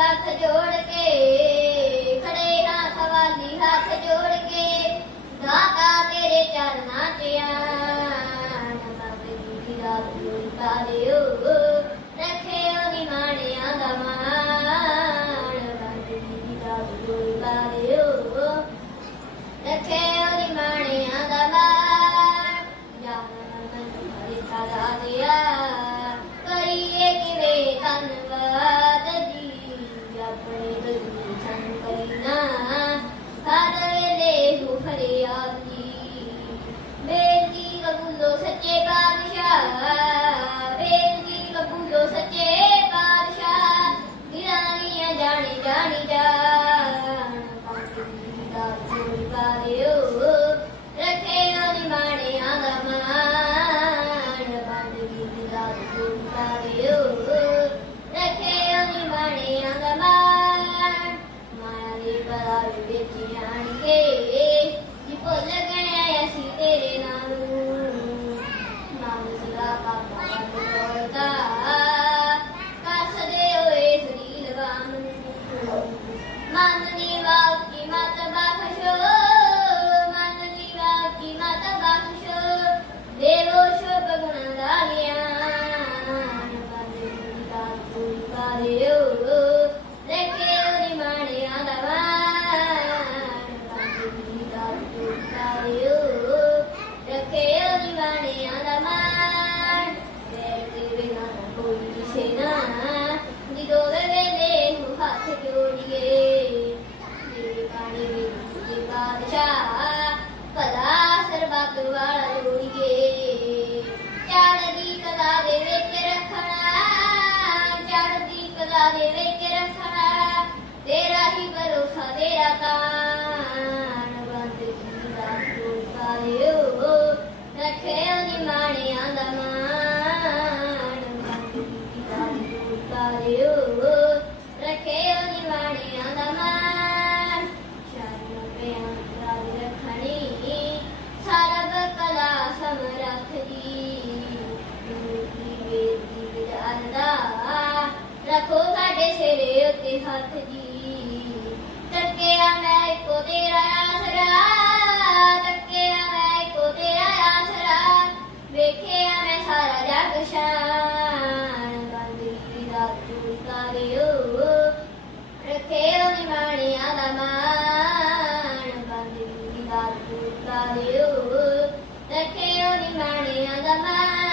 ਹੱਥ ਜੋੜ ਕੇ, ਖੜੇ ਹਾਂ ਸਵਾਲੀ ਹੱਥ ਜੋੜ ਕੇ। ਦਾਤਾ ਤੇਰੇ ਚਰਨਾਂ 'ਚ ਆ ਬਾਬੇ ਦੀ ਰਾਤ ਨੂੰ ਪਾ ਦਿਓ ਕਬੂਲੋ ਸੱਚੇ ਬਾਦਸ਼ਾਹ। ਬੇਨਤੀ ਕਬੂਲੋ ਸੱਚੇ ਬਾਦਸ਼ਾਹ। ਦਿਲਾਂ ਦੀਆਂ ਜਾਣੇ ਜਾਣੀ ਜਾ। little ယနိမာရိယန္တမ The you. Mani and the Man.